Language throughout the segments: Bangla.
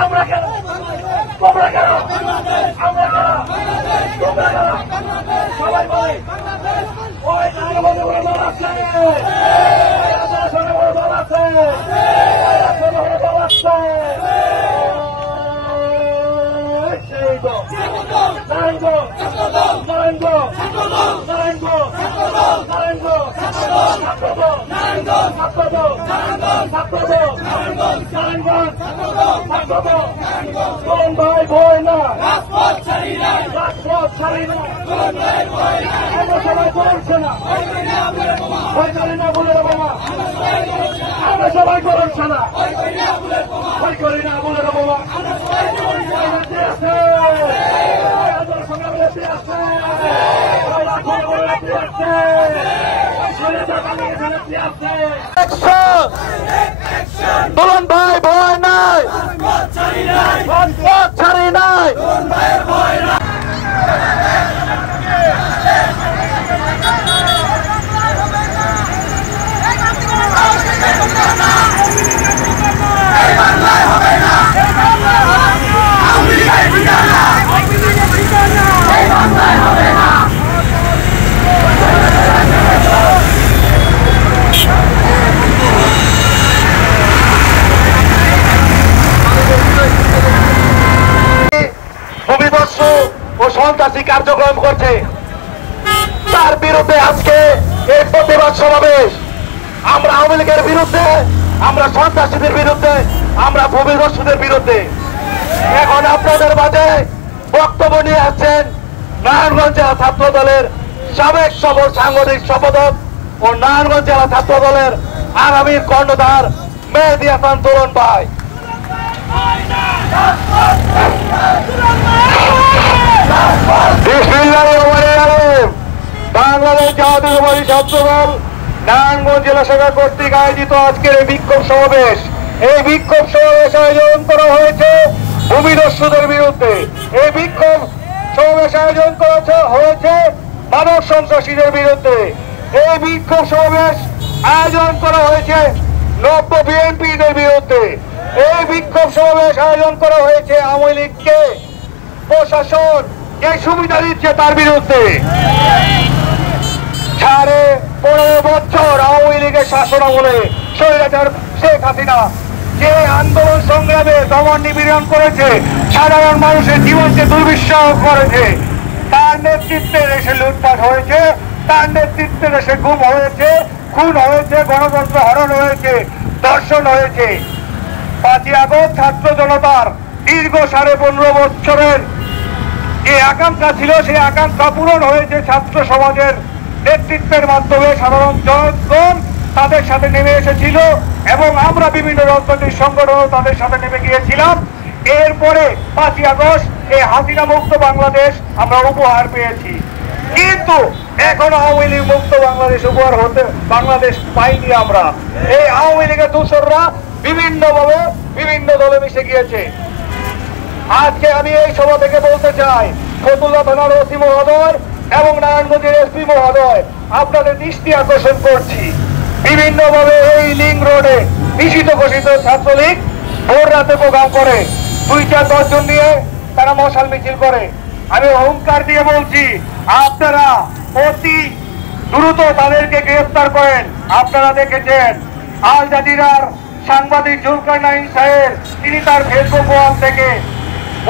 আমরা কেন তোমরা কেন আমরা কেন তোমরা কেন সবাই বলে ওই বড় বড় দল আছে বড় দল আছে বড় দল আছে ভাই ভয় না রাজপথ ছাড়ি না আমরা সবাই করছে না ভয় করি না বলে বাবা আমরা সবাই করছে না ভয় করি না বলে বাবা দুলন ভাই ভয় নাই ছাড়ি নাই ও সন্ত্রাসী কার্যক্রম করছে তার বিরুদ্ধে আজকে এই প্রতিবাদ সমাবেশ। আমরা আওয়ামী লীগের বিরুদ্ধে, আমরা সন্ত্রাসীদের বিরুদ্ধে, আমরা ভূমিদস্যুদের বিরুদ্ধে। এখন আপনাদের মাঝে বক্তব্য নিয়ে আসছেন নারায়ণগঞ্জ জেলা ছাত্র দলের সাবেক সাংগঠনিক সম্পাদক ও নারায়ণগঞ্জ জেলা ছাত্র দলের আগামী কর্ণধার মেহেদী হাসান দুলন ভাই। বাংলাদেশ জাতীয়তাবাদী ছাত্র দল নারায়ণগঞ্জ জেলা শাখা কর্তৃক আয়োজিত আজকের এই বিক্ষোভ সমাবেশ, এই বিক্ষোভ সমাবেশ আয়োজন করা হয়েছে ভূমিদস্যুদের বিরুদ্ধে। এই বিক্ষোভ সমাবেশ আয়োজন করা হয়েছে মানব সন্ত্রাসীদের বিরুদ্ধে। এই বিক্ষোভ সমাবেশ আয়োজন করা হয়েছে নব্য বিএনপিদের বিরুদ্ধে। এই বিক্ষোভ সমাবেশ আয়োজন করা হয়েছে আওয়ামী লীগকে প্রশাসন যে সুবিধা দিচ্ছে তার বিরুদ্ধে। 15.5 বছর আওয়ামী লীগের শাসন আমলে স্বৈরাচার শেখ হাসিনা যে আন্দোলন সংগ্রামে দমন নিপীড়ন করেছে, সাধারণ মানুষের জীবনকে দুর্বিষহ করেছে, তার নেতৃত্বে দেশে লুটপাট হয়েছে, তার নেতৃত্বে দেশে গুম হয়েছে, খুন হয়েছে, গণতন্ত্র হরণ হয়েছে, ধর্ষণ হয়েছে। 5ই আগস্ট ছাত্র জনতার দীর্ঘ 15.5 বছরের যে আকাঙ্ক্ষা ছিল সেই আকাঙ্ক্ষা পূরণ হয়েছে ছাত্র সমাজের নেতৃত্বের মাধ্যমে। সাধারণ জনগণ তাদের সাথে নেমে এসেছিল এবং আমরা বিভিন্ন রাজনৈতিক সংগঠনও তাদের সাথে নেমে গিয়েছিলাম। এরপরে 5ই আগস্ট এই হাসিনা মুক্ত বাংলাদেশ আমরা উপহার পেয়েছি, কিন্তু এখন আওয়ামী লীগ মুক্ত বাংলাদেশ উপহার হতে বাংলাদেশ পাইনি আমরা। এই আওয়ামী লীগের দোসররা বিভিন্নভাবে বিভিন্ন দলে মিশে গিয়েছে। আজকে আমি এই সভা থেকে বলতে চাই, ফতুল্লা থানার ওসি মহোদয় এবং নারায়ণগঞ্জের এসপি মহোদয়, আপনাদের দৃষ্টি আকর্ষণ করছি, বিভিন্নভাবে এই লিঙ্ক রোডে নিষিদ্ধ ঘোষিত ছাত্রলীগ ভোর রাতে প্রোগ্রাম করে, 2-4-10 জন নিয়ে তারা মশাল মিছিল করে। আমি অহংকার দিয়ে বলছি, আপনারা অতি দ্রুত তাদেরকে গ্রেফতার করেন। আপনারা দেখেছেন আল জাজিরার সাংবাদিক জুলকারনাইন সাহেব, তিনি তার ফেসবুক ওয়াল থেকে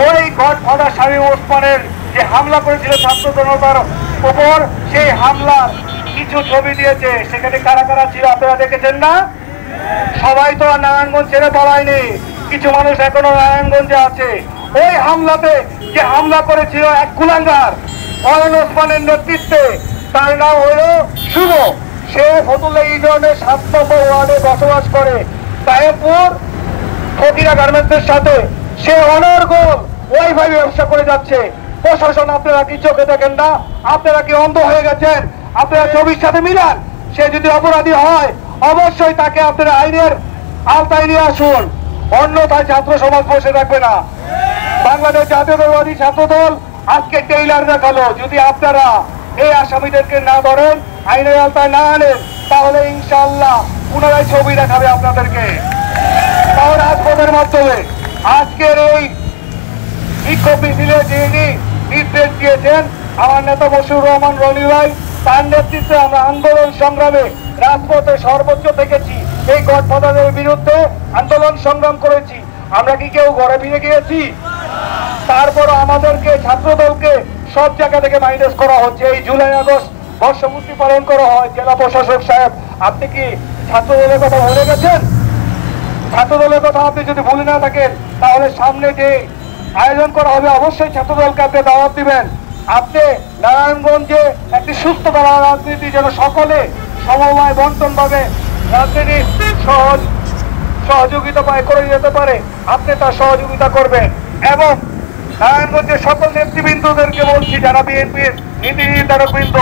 ওই গডফাদার শামীম ওসমানের যে হামলা করেছিল ছাত্র জনতার উপর, সেই হামলার কিছু ছবি দিয়েছে। সেখানে কারা কারা ছিল আপনারা দেখেছেন না? সবাই তো আর নারায়ণগঞ্জ ছেড়ে পালায়নি, কিছু মানুষ এখনো নারায়ণগঞ্জে আছে। ওই হামলাতে যে হামলা করেছিল এক কুলাঙ্গার অয়ন ওসমানের নেতৃত্বে, তার নাম হলো শুভ। সে ফতুল্লা ইউনিয়নের 7 নম্বর ওয়ার্ডে বসবাস করে, তাহেবপুর ফকিরা গার্মেন্টসের সাথে। সে অনর্গল ওয়াইফাই ব্যবসা করে যাচ্ছে। প্রশাসন আপনারা কি চোখে দেখেন না? আপনারা কি অন্ধ হয়ে গেছেন? আপনারা ছবির সাথে মিলান। সে যদি অপরাধী হয় অবশ্যই তাকে আপনারা আইনের আওতায় নিয়ে আসুন, অন্যথায় ছাত্র সমাজ বসে থাকবে না। বাংলাদেশ জাতীয়তাবাদী ছাত্র দল আজকে টেইলার দেখালো, যদি আপনারা এই আসামিদেরকে না ধরেন, আইনের আওতায় না আনেন, তাহলে ইনশাআল্লাহ পুনরায় ছবি দেখাবে আপনাদেরকে, তাও রাজপথের মাধ্যমে। আজকের এই বিক্ষোভ মিছিলে যিনি নির্দেশ দিয়েছেন আমার নেতা মশিউর রহমান রনি ভাই, তার নেতৃত্বে আমরা আন্দোলন সংগ্রামে রাজপথে সর্বোচ্চ থেকেছি। এই গডফাদারের বিরুদ্ধে আন্দোলন সংগ্রাম করেছি। আমরা কি কেউ ঘরে ফিরে গিয়েছি? তারপর আমাদেরকে ছাত্রদলকে সব জায়গা থেকে মাইনাস করা হচ্ছে। এই জুলাই আগস্ট বর্ষপূর্তি পালন করা হয়। জেলা প্রশাসক সাহেব, আপনি কি ছাত্রদলের কথা ভুলে গেছেন? ছাত্রদলের কথা আপনি যদি ভুলে না থাকেন তাহলে সামনে যে আয়োজন করা হবে অবশ্যই ছাত্রদলকে আপনি দাওয়াত দিবেন। আপনি নারায়ণগঞ্জে একটি সুস্থ ধারা রাজনীতি যেন সকলে সমময় বন্টন ভাবে রাজনীতির সহযোগিতা পায় করে যেতে পারে, আপনি তার সহযোগিতা করবেন। এবং নারায়ণগঞ্জের সকল নেতৃবৃন্দদেরকে বলছি, যারা বিএনপির নীতি নির্ধারক বৃন্দ,